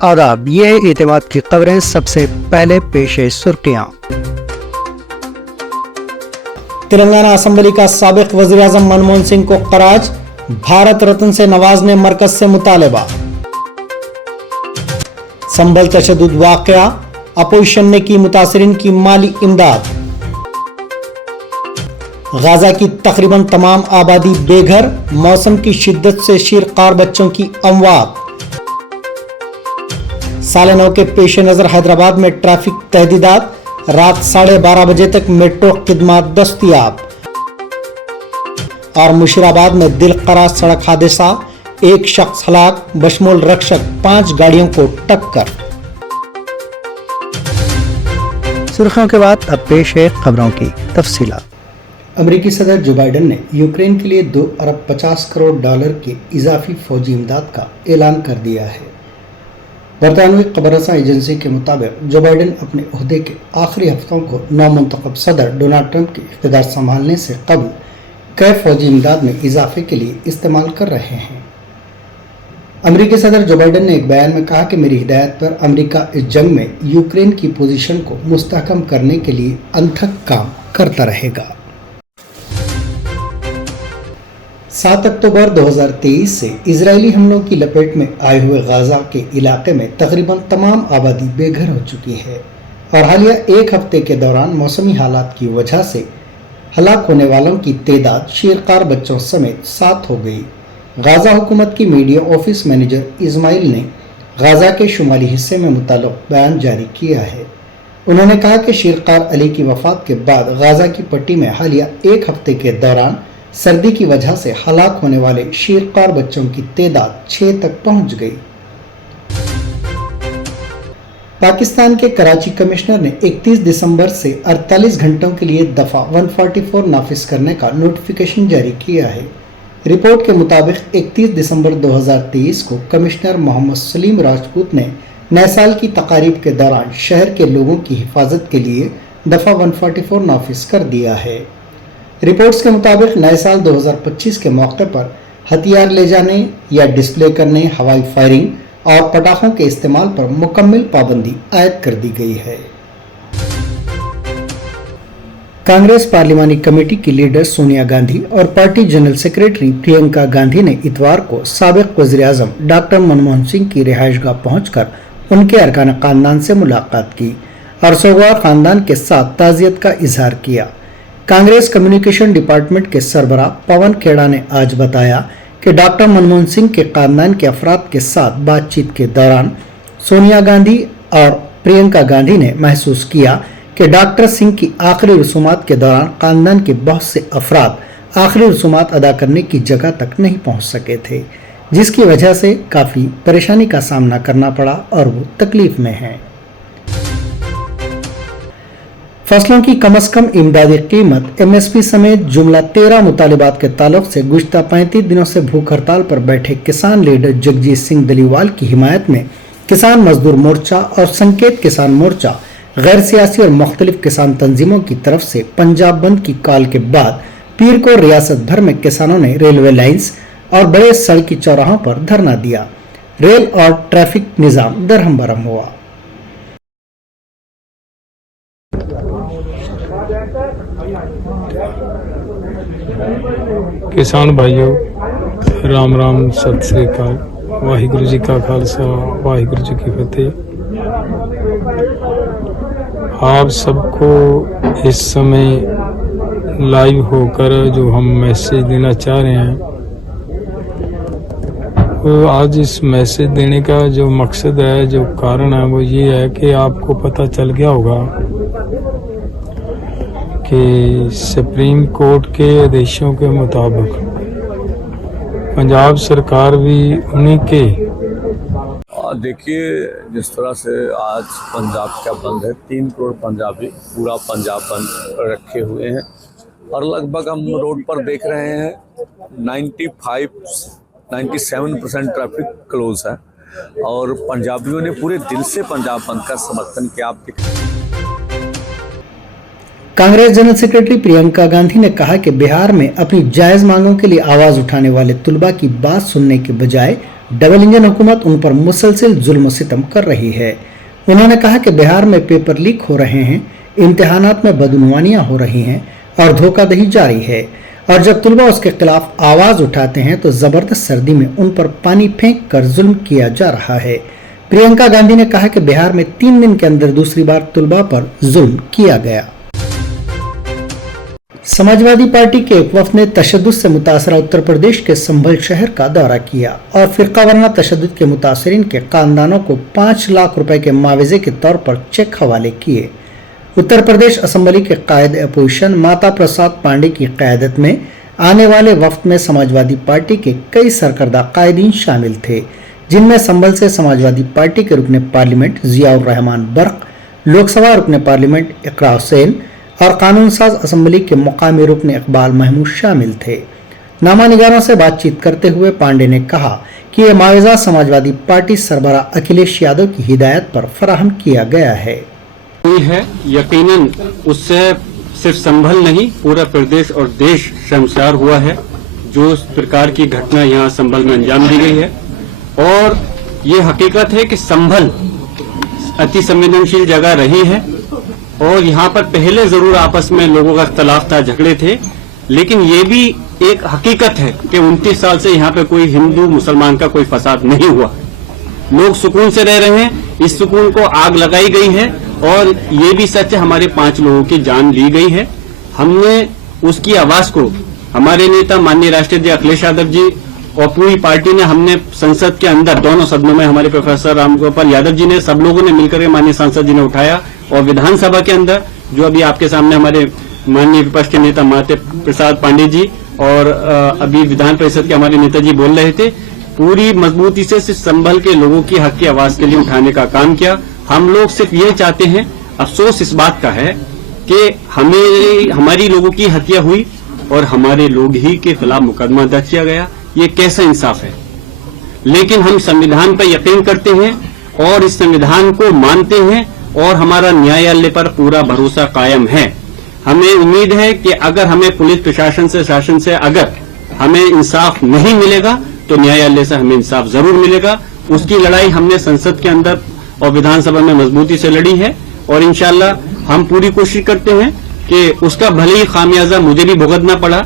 آداب، یہ ہے اعتماد کی خبریں۔ سب سے پہلے پیش سرخیاں۔ تلنگانہ اسمبلی کا سابق وزیر اعظم منموہن سنگھ کو خراج بھارت رتن سے نوازنے مرکز سے مطالبہ۔ سنبھل تشدد واقعہ، اپوزیشن نے کی متاثرین کی مالی امداد۔ غزہ کی تقریباً تمام آبادی بے گھر، موسم کی شدت سے شیرخوار بچوں کی اموات۔ سال نو کے پیش نظر حیدرآباد میں ٹریفک تحدیدات، رات 12:30 بجے تک میٹرو خدمات دستیاب۔ اور مشیرآباد میں دل خراش سڑک حادثہ، ایک شخص ہلاک بشمول رکشک 5 گاڑیوں کو ٹکر۔ سرخیوں کے بعد اب پیش ہے خبروں کی تفصیلات۔ امریکی صدر جو بائیڈن نے یوکرین کے لیے $2.50 کی اضافی فوجی امداد کا اعلان کر دیا ہے۔ برطانوی خبر رساں ایجنسی کے مطابق جو بائیڈن اپنے عہدے کے آخری ہفتوں کو نومنتخب صدر ڈونلڈ ٹرمپ کے اقتدار سنبھالنے سے قبل کئی فوجی امداد میں اضافے کے لیے استعمال کر رہے ہیں۔ امریکی صدر جو بائیڈن نے ایک بیان میں کہا کہ میری ہدایت پر امریکہ اس جنگ میں یوکرین کی پوزیشن کو مستحکم کرنے کے لیے انتھک کام کرتا رہے گا۔ 7 اکتوبر 2023 سے اسرائیلی حملوں کی لپیٹ میں آئے ہوئے غزہ کے علاقے میں تقریباً تمام آبادی بے گھر ہو چکی ہے اور حالیہ ایک ہفتے کے دوران موسمی حالات کی وجہ سے ہلاک ہونے والوں کی تعداد شیرخوار بچوں سمیت 7 ہو گئی۔ غزہ حکومت کی میڈیا آفس مینیجر اسماعیل نے غزہ کے شمالی حصے میں متعلق بیان جاری کیا ہے۔ انہوں نے کہا کہ شیرخوار علی کی وفات کے بعد غزہ کی پٹی میں حالیہ ایک ہفتے کے دوران سردی کی وجہ سے ہلاک ہونے والے شیرخوار بچوں کی تعداد 6 تک پہنچ گئی۔ پاکستان کے کراچی کمشنر نے 31 دسمبر سے 48 گھنٹوں کے لیے دفعہ 144 نافذ کرنے کا نوٹیفیکیشن جاری کیا ہے۔ رپورٹ کے مطابق 31 دسمبر 2023 کو کمشنر محمد سلیم راجپوت نے نئے سال کی تقاریب کے دوران شہر کے لوگوں کی حفاظت کے لیے دفعہ 144 نافذ کر دیا ہے۔ رپورٹس کے مطابق نئے سال 2025 کے موقع پر ہتھیار لے جانے یا ڈسپلے کرنے، ہوائی فائرنگ اور پٹاخوں کے استعمال پر مکمل پابندی عائد کر دی گئی ہے۔ کانگریس پارلیمانی کمیٹی کی لیڈر سونیا گاندھی اور party general secretary Priyanka Gandhi نے اتوار کو سابق وزیر اعظم ڈاکٹر منموہن سنگھ کی رہائش گاہ پہنچ کر ان کے ارکان خاندان سے ملاقات کی اور سوگوار خاندان کے ساتھ تعزیت کا اظہار کیا۔ کانگریس کمیونیکیشن ڈپارٹمنٹ کے سربراہ پون کھیڑا نے آج بتایا کہ ڈاکٹر منموہن سنگھ کے خاندان کے افراد کے ساتھ بات چیت کے دوران سونیا گاندھی اور پرینکا گاندھی نے محسوس کیا کہ ڈاکٹر سنگھ کی آخری رسومات کے دوران خاندان کے بہت سے افراد آخری رسومات ادا کرنے کی جگہ تک نہیں پہنچ سکے تھے، جس کی وجہ سے کافی پریشانی کا سامنا کرنا پڑا اور وہ تکلیف میں ہیں۔ فصلوں کی کم از کم امدادی قیمت MSP سمیت جملہ 13 مطالبات کے تعلق سے گزشتہ 35 دنوں سے بھوک ہڑتال پر بیٹھے کسان لیڈر جگجیت سنگھ دلیوال کی حمایت میں کسان مزدور مورچہ اور سنکیت کسان مورچہ غیر سیاسی اور مختلف کسان تنظیموں کی طرف سے پنجاب بند کی کال کے بعد پیر کو ریاست بھر میں کسانوں نے ریلوے لائنز اور بڑے سڑکی چوراہوں پر دھرنا دیا۔ ریل اور ٹریفک نظام درہم برہم ہوا۔ किसान भाइयों, राम राम, सत श्री अकाल, वाहिगुरु जी का खालसा, वाहिगुरु जी की फतेह। आप सबको इस समय लाइव होकर जो हम मैसेज देना चाह रहे हैं, तो आज इस मैसेज देने का जो मकसद है, जो कारण है, वो ये है कि आपको पता चल गया होगा कि सुप्रीम कोर्ट के आदेशों के मुताबिक पंजाब सरकार भी उन्हीं के देखिए जिस तरह से आज पंजाब का बंद है, 3 करोड़ पंजाबी पूरा पंजाब बंद रखे हुए हैं और लगभग हम रोड पर देख रहे हैं 97% ट्रैफिक क्लोज है और पंजाबियों ने पूरे दिल से पंजाब बंद का समर्थन किया। आप कांग्रेस जनरल सेक्रेटरी प्रियंका गांधी ने कहा कि बिहार में अपनी जायज मांगों के लिए आवाज उठाने वाले तुलबा की बात सुनने के बजाय डबल इंजन हुकूमत उन पर मुसलसिल जुल्म सितम कर रही है। उन्होंने कहा कि बिहार में पेपर लीक हो रहे हैं, इम्तिहानात में बदनुमानियां हो रही हैं और धोखाधड़ी जारी है, और जब तुलबा उसके खिलाफ आवाज उठाते हैं तो जबरदस्त सर्दी में उन पर पानी फेंक कर जुल्म किया जा रहा है। प्रियंका गांधी ने कहा कि बिहार में 3 दिन के अंदर दूसरी बार तुलबा पर जुल्म किया गया। समाजवादी पार्टी के एक वफ्द ने तशद्दुद से मुतासरा उत्तर प्रदेश के संभल शहर का दौरा किया और फिरका वाराना तशद्दुद के मुतासरीन के खानदानों को 5 लाख रुपए के मुआवजे के तौर पर चेक हवाले किए। उत्तर प्रदेश असेंबली के कायद अपोजिशन माता प्रसाद पांडे की क़यादत में आने वाले वफ्द में समाजवादी पार्टी के कई सरकर्दा कायदीन शामिल थे, जिनमें संभल से समाजवादी पार्टी के रुकने पार्लियामेंट जियाउर रहमान बर्क, लोकसभा रुकने पार्लियामेंट इकरा हुसैन और कानून साज असेंबली के मुकामी रुकन इकबाल महमूद शामिल थे। नामानिगारों से बातचीत करते हुए पांडे ने कहा कि यह मुआवजा समाजवादी पार्टी सरबरा अखिलेश यादव की हिदायत पर फराहम किया गया है। यकीनन उससे सिर्फ संभल नहीं पूरा प्रदेश और देश शर्मसार हुआ है। जो इस प्रकार की घटना यहाँ संभल में अंजाम दी गई है, और ये हकीकत है कि संभल अति संवेदनशील जगह रही है और यहाँ पर पहले जरूर आपस में लोगों का इख्तलाफ था, झगड़े थे, लेकिन ये भी एक हकीकत है कि 29 साल से यहाँ पे कोई हिंदू मुसलमान का कोई फसाद नहीं हुआ। लोग सुकून से रह रहे हैं। इस सुकून को आग लगाई गई है और ये भी सच है, हमारे 5 लोगों की जान ली गई है। हमने उसकी आवाज को हमारे नेता माननीय राष्ट्रीय अध्यक्ष अखिलेश यादव जी और पूरी पार्टी ने, हमने संसद के अंदर दोनों सदनों में हमारे प्रोफेसर रामगोपाल यादव जी ने, सब लोगों ने मिलकर के माननीय सांसद जी ने उठाया, और विधानसभा के अंदर जो अभी आपके सामने हमारे माननीय विपक्ष के नेता माता प्रसाद पांडे जी और अभी विधान परिषद के हमारे नेताजी बोल रहे थे, पूरी मजबूती से संभल के लोगों की हक की आवाज के लिए उठाने का काम किया। हम लोग सिर्फ ये चाहते हैं, अफसोस इस बात का है कि हमारी लोगों की हत्या हुई और हमारे लोग ही के खिलाफ मुकदमा दर्ज किया गया। ये कैसा इंसाफ है? लेकिन हम संविधान पर यकीन करते हैं और इस संविधान को मानते हैं और हमारा न्यायालय पर पूरा भरोसा कायम है। हमें उम्मीद है कि अगर हमें पुलिस प्रशासन से, शासन से अगर हमें इंसाफ नहीं मिलेगा तो न्यायालय से हमें इंसाफ जरूर मिलेगा। उसकी लड़ाई हमने संसद के अंदर और विधानसभा में मजबूती से लड़ी है और इंशाल्लाह हम पूरी कोशिश करते हैं कि उसका भले ही खामियाजा मुझे भी भुगतना पड़ा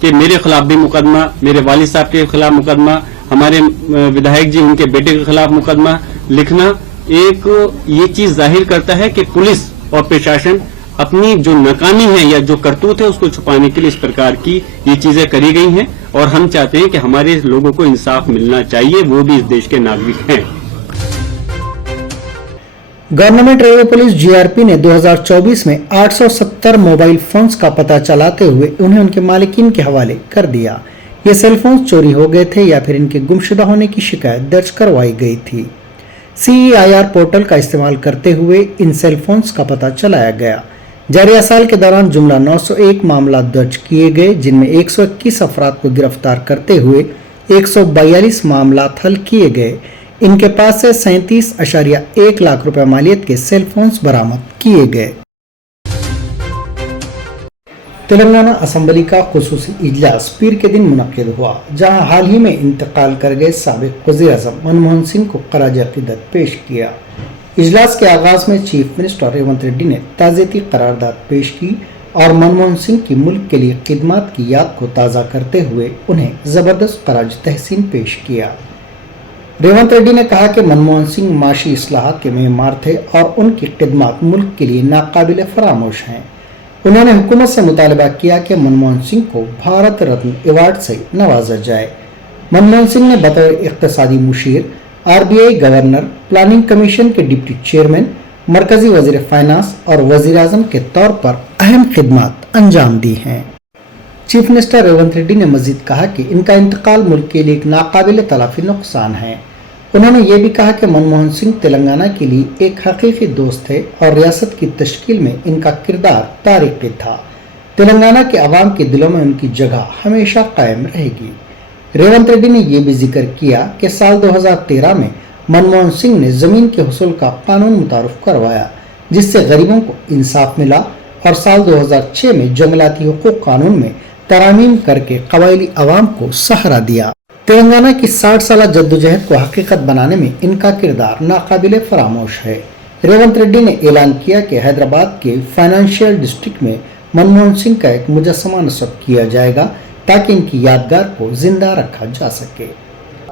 कि मेरे खिलाफ भी मुकदमा, मेरे वालिद साहब के खिलाफ मुकदमा, हमारे विधायक जी उनके बेटे के खिलाफ मुकदमा लिखना, एक ये चीज जाहिर करता है कि पुलिस और प्रशासन अपनी जो नाकामी है या जो करतूत है उसको छुपाने के लिए इस प्रकार की ये चीजें करी गई हैं। और हम चाहते हैं कि हमारे लोगों को इंसाफ मिलना चाहिए, वो भी इस देश के नागरिक हैं। गवर्नमेंट रेलवे पुलिस जीआरपी ने 2024 में 870 मोबाइल फोन्स का पता चलाते हुए उन्हें उनके मालिकीन के हवाले कर दिया। ये सेल फोन चोरी हो गए थे या फिर इनके गुमशुदा होने की शिकायत दर्ज करवाई गई थी। CEIR पोर्टल का इस्तेमाल करते हुए इन सेल फोन्स का पता चलाया गया। जारिया साल के दौरान जुमला 901 मामला दर्ज किए गए, जिनमें 121 अफराद को गिरफ्तार करते हुए 142 मामला हल किए गए। इनके पास से 37.1 लाख रुपए मालियत के सेल फोन्स बरामद किए गए। तेलंगाना असेंबली का खुसूसी इजलास पीर के दिन मुनक्किद हुआ, जहां हाल ही में इंतकाल कर गए साबिक वज़ीर-ए-आज़म मनमोहन सिंह को खराज अक़ीदत पेश किया। इजलास के आगाज में चीफ मिनिस्टर रेवंत रेड्डी ने ताज़ियती करारदाद पेश की और मनमोहन सिंह की मुल्क के लिए खिदमत की याद को ताज़ा करते हुए उन्हें जबरदस्त खराज तहसीन पेश किया। रेवंत रेड्डी ने कहा कि मनमोहन सिंह माशी इस्लाहात के मेहमान थे और उनकी खिदमत मुल्क के लिए नाकाबिल फरामोश हैं। उन्होंने हुकूमत से मुतालबा किया कि मनमोहन सिंह को भारत रत्न अवार्ड से नवाजा जाए। मनमोहन सिंह ने बतौर इक़्तिसादी मुशीर, RBI गवर्नर, प्लानिंग कमीशन के डिप्टी चेयरमैन, मरकजी वजीर फाइनेंस और वजीर आजम के तौर पर अहम खिदमत अंजाम दी हैं। चीफ मिनिस्टर रेवंत रेड्डी ने मजीद कहा कि इनका इंतकाल मुल्क के लिए एक नाकाबिल तलाफी नुकसान है। उन्होंने ये भी कहा कि मनमोहन सिंह तेलंगाना के लिए एक हकीकी दोस्त थे और रियासत की तश्कील में इनका किरदार तारीखी था। तेलंगाना के अवाम के दिलों में उनकी जगह हमेशा कायम रहेगी। रेवंत रेड्डी ने यह भी जिक्र किया कि साल 2013 में मनमोहन सिंह ने जमीन के हुसूल का कानून मुतारफ करवाया, जिससे गरीबों को इंसाफ मिला, और साल 2006 में जंगलाती हुकूक कानून में तरामीम करके कबायली अवाम को सहारा दिया। तेलंगाना की 60 साल जद्दोजहद को हकीकत बनाने में इनका किरदार नाकाबिले फरामोश है। रेवंत रेड्डी ने ऐलान किया कि हैदराबाद के फाइनेंशियल डिस्ट्रिक्ट में मनमोहन सिंह का एक मुजस्समा नस्ब किया जाएगा ताकि इनकी यादगार को जिंदा रखा जा सके।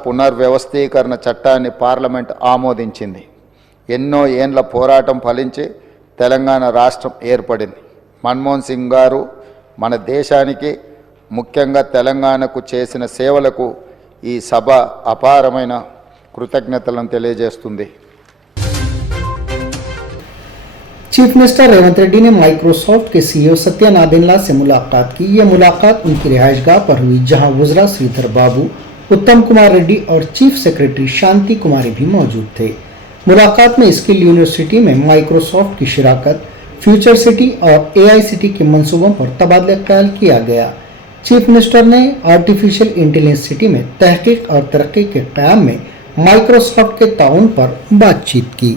పునర్వ్యవస్థీకరణ చట్టాన్ని పార్లమెంట్ ఆమోదించింది. ఎన్నో ఏండ్ల పోరాటం ఫలించి తెలంగాణ రాష్ట్రం ఏర్పడింది. మన్మోహన్ సింగ్ గారు మన దేశానికి ముఖ్యంగా తెలంగాణకు చేసిన సేవలకు ఈ సభ అపారమైన కృతజ్ఞతలను తెలియజేస్తుంది. चीफ मिनिस्टर रेवंत रेड्डी ने माइक्रोसॉफ्ट के सीईओ सत्या नादेला से मुलाकात की। यह मुलाकात उनकी रिहायशगाह पर हुई, जहां वुजरा श्रीधर बाबू, उत्तम कुमार रेड्डी और चीफ सेक्रेटरी शांति कुमारी भी मौजूद थे। मुलाकात में स्किल यूनिवर्सिटी में माइक्रोसॉफ्ट की शिराकत, फ्यूचर सिटी और एआई सिटी के मंसूबों पर तबादला ख्याल किया गया। चीफ मिनिस्टर ने आर्टिफिशियल इंटेलिजेंस सिटी में तहकीक और तरक्की के क़याम में माइक्रोसॉफ्ट के ताउन पर बातचीत की।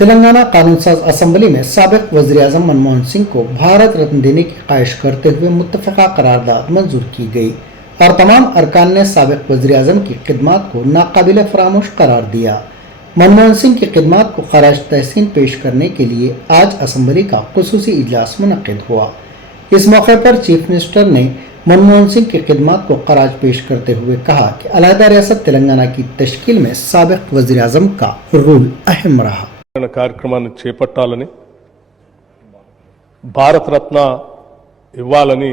तेलंगाना कानून साज असेंबली में साबिक वज़ीर-ए-आज़म मनमोहन सिंह को भारत रत्न देने की ख्वाहिश करते हुए मुत्तफ़क़ा करारदाद मंजूर की गई और तमाम अरकान ने साबिक वज़ीर-ए-आज़म की खिदमत को नाकाबिले फरामोश करार दिया। मनमोहन सिंह की खिदमत को ख़राज तहसीन पेश करने के लिए आज असेंबली का ख़ुसूसी इजलास मुनक़िद हुआ। इस मौके पर चीफ मिनिस्टर ने मनमोहन सिंह की खिदमत को ख़राज पेश करते हुए कहा कि अलहदा रियासत तेलंगाना की तश्कील में साबिक वज़ीर-ए-आज़म का रोल अहम रहा। కార్యక్రమాన్ని చేపట్టాలని, భారతరత్న ఇవ్వాలని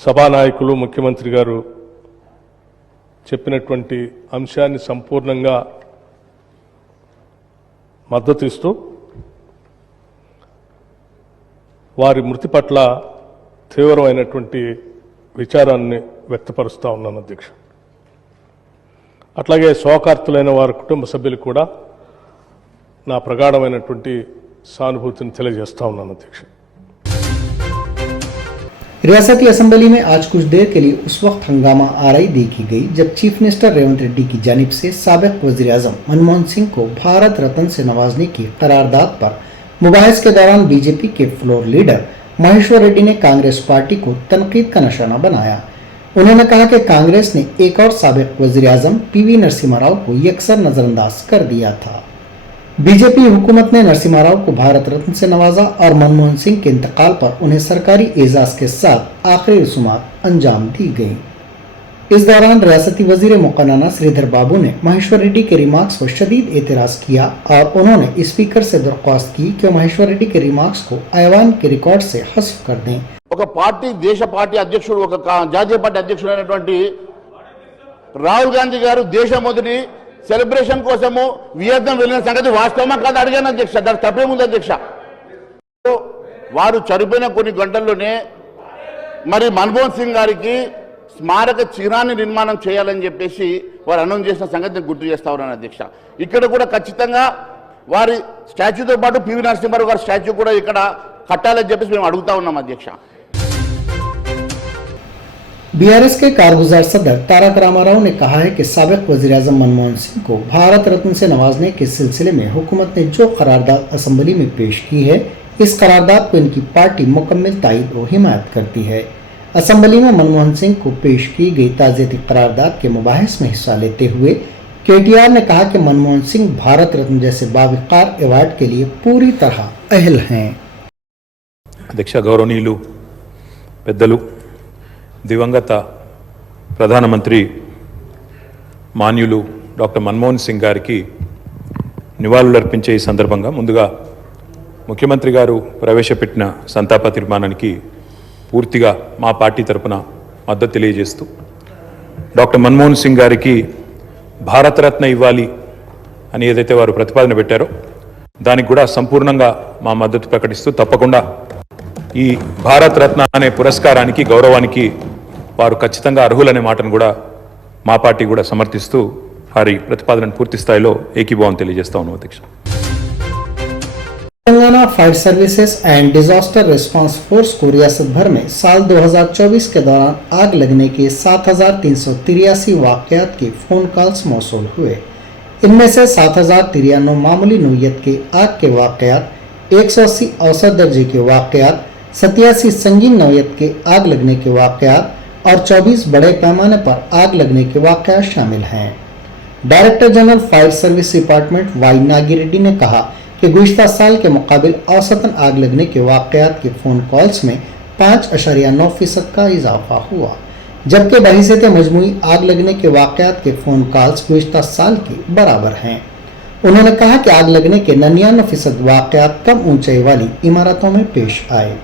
సభానాయకులు ముఖ్యమంత్రి గారు చెప్పినటువంటి అంశాన్ని సంపూర్ణంగా మద్దతు ఇస్తూ వారి మృతి పట్ల తీవ్రమైనటువంటి విచారాన్ని వ్యక్తపరుస్తా ఉన్నాను అధ్యక్ష. అట్లాగే శోకార్తులైన వారి కుటుంబ సభ్యులు కూడా నా ప్రగాఢమైనటువంటి సానుభూతిని తెలియజేస్తా ఉన్నాను అధ్యక్ష. रियासती असेंबली में आज कुछ देर के लिए उस वक्त हंगामा आराई देखी गई जब चीफ मिनिस्टर रेवंत रेड्डी की जानिब से साबिक वज़ीर-ए-आज़म मनमोहन सिंह को भारत रत्न से नवाजने की करारदाद पर मुबाहिस के दौरान बीजेपी के फ्लोर लीडर महेश्वर रेड्डी ने कांग्रेस पार्टी को तनकीद का निशाना बनाया। उन्होंने कहा कि कांग्रेस ने एक और साबिक वज़ीर-ए-आज़म पीवी नरसिम्हा राव को यकसर नजरअंदाज कर दिया था। बीजेपी हुकूमत ने नरसिम्हा राव को भारत रत्न से नवाजा और मनमोहन सिंह के इंतकाल पर उन्हें सरकारी एजाज के साथ आखिरी रसूमात अंजाम दी गई। इस दौरान रियासती वजीर मुकन्ना श्रीधर बाबू ने महेश्वर रेड्डी के रिमार्क्स पर शदीद एतराज किया और उन्होंने स्पीकर से दरख्वास्त की कि महेश्वर रेड्डी के रिमार्क्स को ऐवान के रिकॉर्ड से हस्फ कर दें। ఒక పార్టీ దేశ పార్టీ అధ్యక్షుడు ఒక జాతీయ పార్టీ అధ్యక్షుడైనటువంటి రాహుల్ గాంధీ గారు దేశ మొదటి సెలబ్రేషన్ కోసము వియత్నాం వెళ్ళిన సంగతి వాస్తవమా కాదు అడిగాను అధ్యక్ష. దాని తప్పేముంది అధ్యక్ష. వారు చనిపోయిన కొన్ని గంటల్లోనే మరి మన్మోహన్ సింగ్ గారికి స్మారక చిహ్నాన్ని నిర్మాణం చేయాలని చెప్పేసి వారు అనౌన్స్ చేసిన సంగతిని గుర్తు చేస్తా ఉన్నాను అధ్యక్ష. ఇక్కడ కూడా ఖచ్చితంగా వారి స్టాచ్యూతో పాటు పివి నరసింహారావు గారి స్టాచ్యూ కూడా ఇక్కడ కట్టాలని చెప్పేసి మేము అడుగుతా ఉన్నాం అధ్యక్ష. बीआरएस के कारगुजार सदर तारक रामाराव ने कहा है कि साबिक वज़ीर-ए-आज़म मनमोहन सिंह को भारत रत्न से नवाजने के सिलसिले में हुकूमत ने जो करारदाद असेंबली में पेश की है, इस करारदाद को इनकी पार्टी मुकम्मल तायद और हिमायत करती है। असेंबली में मनमोहन सिंह को पेश की गई ताज़ियती करारदाद के मुबाहिस में हिस्सा लेते हुए केटीआर ने कहा कि मनमोहन सिंह भारत रत्न जैसे बावकार अवार्ड के लिए पूरी तरह अहल हैं। అధ్యక్ష, గౌరవనీయులు పెద్దలు, దివంగత ప్రధానమంత్రి మాన్యులు డాక్టర్ మన్మోహన్ సింగ్ గారికి నివాళులర్పించే ఈ సందర్భంగా ముందుగా ముఖ్యమంత్రి గారు ప్రవేశపెట్టిన సంతాప తీర్మానానికి పూర్తిగా మా పార్టీ తరపున మద్దతు తెలియజేస్తూ డాక్టర్ మన్మోహన్ సింగ్ గారికి భారతరత్న ఇవ్వాలి అని ఏదైతే వారు ప్రతిపాదన పెట్టారో దానికి కూడా సంపూర్ణంగా మా మద్దతు ప్రకటిస్తూ తప్పకుండా ఈ భారత రత్న అనే పురస్కారానికి గౌరవానికి వారు ఖచ్చితంగా అర్హులనే మాటను కూడా మా పార్టీ కూడా సమర్థిస్తూ వారి ప్రతిపాదనను పూర్తి స్థాయిలో ఏకీభావం తెలియజేస్తా ఉన్నాం అధ్యక్ష. Telangana fire services and disaster response force को रियासत भर में साल 2024 के दौरान आग लगने के 7,383 वाकयात के फोन कॉल्स मौसूल हुए। इनमें से 7,093 मामूली नोयत के आग के वाकयात, 180 औसत दर्जे के वाकयात, 87 संगीन नोयत के आग लगने के वाकयात और 24 बड़े पैमाने पर आग लगने के वाकयात शामिल हैं। Director general fire service department Y Nagi Reddy ने कहा कि गुज़िश्ता साल के मुकाबिल औसतन आग लगने के वाकयात के फ़ोन कॉल्स में 5.9% का इजाफा हुआ, जबकि बहिस्सत मजमूई आग लगने के वाकयात के फ़ोन कॉल्स गुज़िश्ता साल के बराबर हैं। उन्होंने कहा कि आग लगने के 99% वाकयात कम ऊंचाई वाली इमारतों में पेश आए।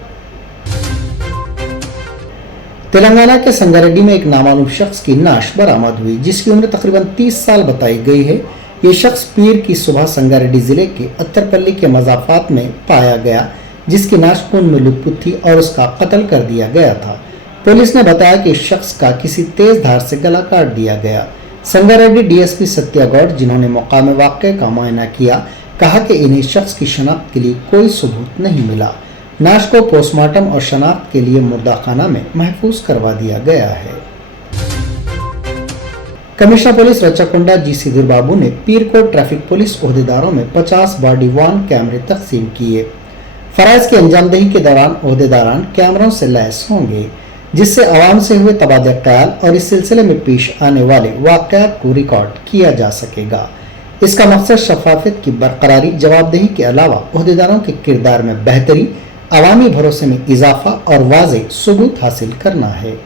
तेलंगाना के संगारेड्डी में एक नामालूम शख्स की नाश बरामद हुई, जिसकी उम्र तकरीबन 30 साल बताई गई है। ये शख्स पीर की सुबह संगारेड्डी जिले के अत्तरपल्ली के मज़ाफ़ात में पाया गया, जिसकी नाश खून में लुथपुथ थी और उसका कत्ल कर दिया गया था। पुलिस ने बताया कि इस शख्स का किसी तेज धार से गला काट दिया गया। संगारेड्डी डीएसपी सत्या गौड़, जिन्होंने मौका में वाक़े का मुआयना किया, कहा कि इन्हें शख्स की शनाख्त के लिए कोई सबूत नहीं मिला। नाश को पोस्टमार्टम और शनाख्त के लिए मुर्दाखाना में महफूज करवा दिया गया है। कमिश्नर पुलिस रच्चाकुंडा जी सीधर बाबू ने पीर को ट्रैफिक पुलिस ओहदेदारों में 50 बॉडी वार्न कैमरे तकसीम किए। फराइज की अंजामदही के दौरान ओहदेदारान कैमरों से लैस होंगे, जिससे आवाम से हुए तबादला ख्याल और इस सिलसिले में पेश आने वाले वाक़यात को रिकॉर्ड किया जा सकेगा। इसका मकसद शफाफियत की बरकरारी, जवाबदेही के अलावा ओहदेदारों के किरदार में बेहतरी, अवामी भरोसे में इजाफा और वाज़ेह सबूत हासिल करना है।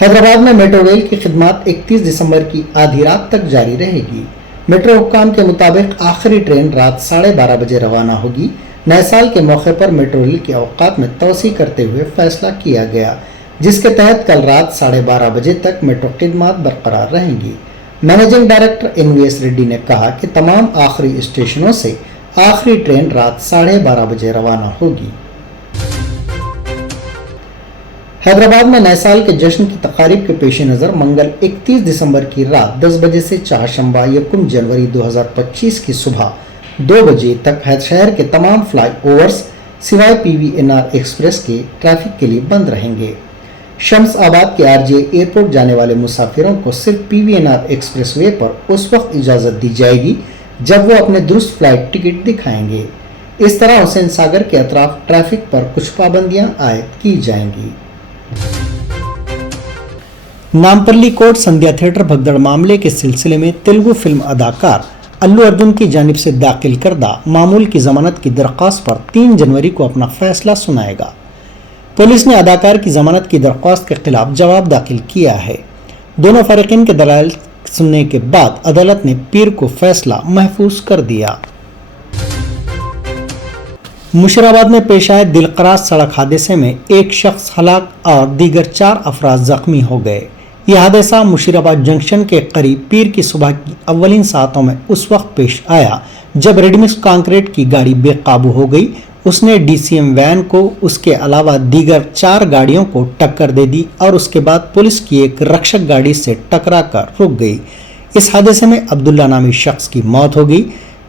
हैदराबाद में मेट्रो रेल की खिदमत 31 दिसंबर की आधी रात तक जारी रहेगी। मेट्रो हुक्काम के मुताबिक आखिरी ट्रेन रात 12:30 बजे रवाना होगी। नए साल के मौके पर मेट्रो रेल के औकात में तोसी करते हुए फैसला किया गया, जिसके तहत कल रात 12:30 बजे तक मेट्रो खिदमत बरकरार रहेंगी। मैनेजिंग डायरेक्टर NVS रेड्डी ने कहा कि तमाम आखिरी स्टेशनों से आखिरी ट्रेन रात 12:30 बजे रवाना होगी। हैदराबाद में नए साल के जश्न की तकारीब के पेश नज़र मंगल 31 दिसंबर की रात 10 बजे से चारशंबा 1 जनवरी 2025 की सुबह 2 बजे तक शहर के तमाम फ्लाई ओवर्स सिवाय PVNR एक्सप्रेस के ट्रैफिक के लिए बंद रहेंगे। शम्स आबाद के RJ एयरपोर्ट जाने वाले मुसाफिरों को सिर्फ PVNR एक्सप्रेस वे पर उस वक्त इजाज़त दी जाएगी जब वो अपने दुरुस्त फ्लाइट टिकट दिखाएंगे। इस तरह हुसैन सागर के अतराफ ट्रैफिक पर कुछ पाबंदियां आयद की जाएंगी। नामपल्ली कोर्ट संध्या थिएटर भगदड़ मामले के सिलसिले में तेलुगु फिल्म अदाकार अल्लू अर्जुन की जानिब से दाखिल करदा मामूल की जमानत की दरख्वास्त पर 3 जनवरी को अपना फैसला सुनाएगा। पुलिस ने अदाकार की जमानत की दरख्वास्त के खिलाफ जवाब दाखिल किया है। दोनों फरीकीन के दलाइल सुनने के बाद अदालत ने पीर को फैसला महफूज कर दिया। मुशीराबाद में पेश आए दिलकराज सड़क हादसे में एक शख्स हलाक और दीगर 4 अफराद जख्मी हो गए। यह हादसा मुशीराबाद जंक्शन के करीब पीर की सुबह की अव्वलीन सातों में उस वक्त पेश आया जब रेडमिक्स कंक्रीट की गाड़ी बेकाबू हो गई। उसने DCM वैन को उसके अलावा दीगर 4 गाड़ियों को टक्कर दे दी और उसके बाद पुलिस की एक रक्षक गाड़ी से टकरा कर रुक गई। इस हादसे में अब्दुल्ला नामी शख्स की मौत हो गई,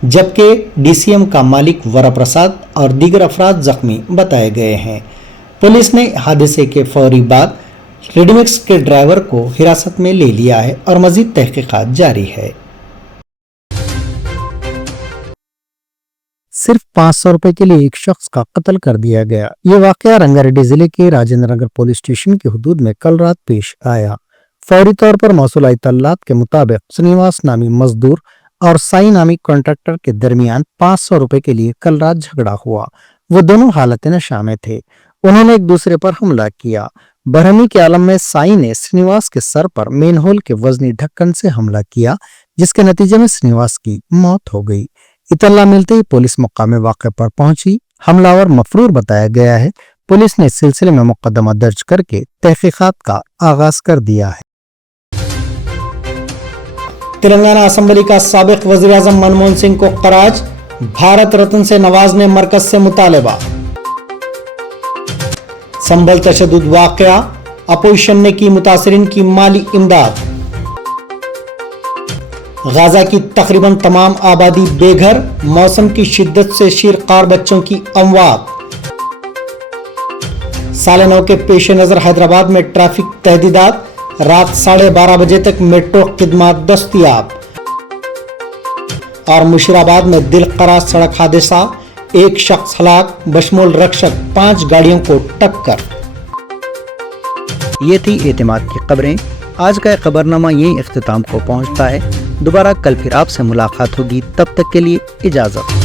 जबकि DCM का मालिक वरप्रसाद और दीगर अफराद जख्मी बताए गए हैं। पुलिस ने हादसे के फौरी बाद रेडमिक्स के ड्राइवर को हिरासत में ले लिया है और मजीद तहकीकात जारी है। सिर्फ 500 रुपए के लिए एक शख्स का कत्ल कर दिया गया। ये वाकया रंगारेड्डी जिले के राजेंद्र नगर पुलिस स्टेशन की हुदूद में कल रात पेश आया। फौरी तौर पर मौसूल इत्तलात के मुताबिक श्रीनिवास नामी मजदूर और साई नामी कॉन्ट्रैक्टर के दरमियान 500 रुपए के लिए कल रात झगड़ा हुआ। वो दोनों हालत नशा में थे। उन्होंने एक दूसरे पर हमला किया। बरहमी के आलम में साई ने श्रीनिवास के सर पर मेन होल के वजनी ढक्कन से हमला किया, जिसके नतीजे में श्रीनिवास की मौत हो गई। इतला मिलते ही पुलिस मौका में वाक़े पर पहुंची। हमलावर मफरूर बताया गया है। पुलिस ने इस सिलसिले में मुकदमा दर्ज करके तहकीकात का आगाज कर दिया है। तेलंगाना असेंबली का साबिक वज़ीर आज़म मनमोहन सिंह को खराज, भारत रत्न से नवाजने मरकज से मुतालबा। संभल तशद्दुद वाक़या, अपोजिशन ने की मुतासरीन की माली इमदाद। गाजा की तकरीबन तमाम आबादी बेघर, मौसम की शिद्दत से शीरकार बच्चों की अमवात। साल नौ के पेश नजर हैदराबाद में ट्रैफिक तहदीदात, रात 12:30 बजे तक मेट्रो खिदमत दस्तयाब। और मुशीराबाद में दिलकरा सड़क हादसा, एक शख्स हलाक, बशमूल रक्षक 5 गाड़ियों को टक्कर। ये थी एतमाद की खबरें। आज का खबरनामा यहीं इख्तिताम को पहुंचता है। दोबारा कल फिर आपसे मुलाकात होगी, तब तक के लिए इजाजत।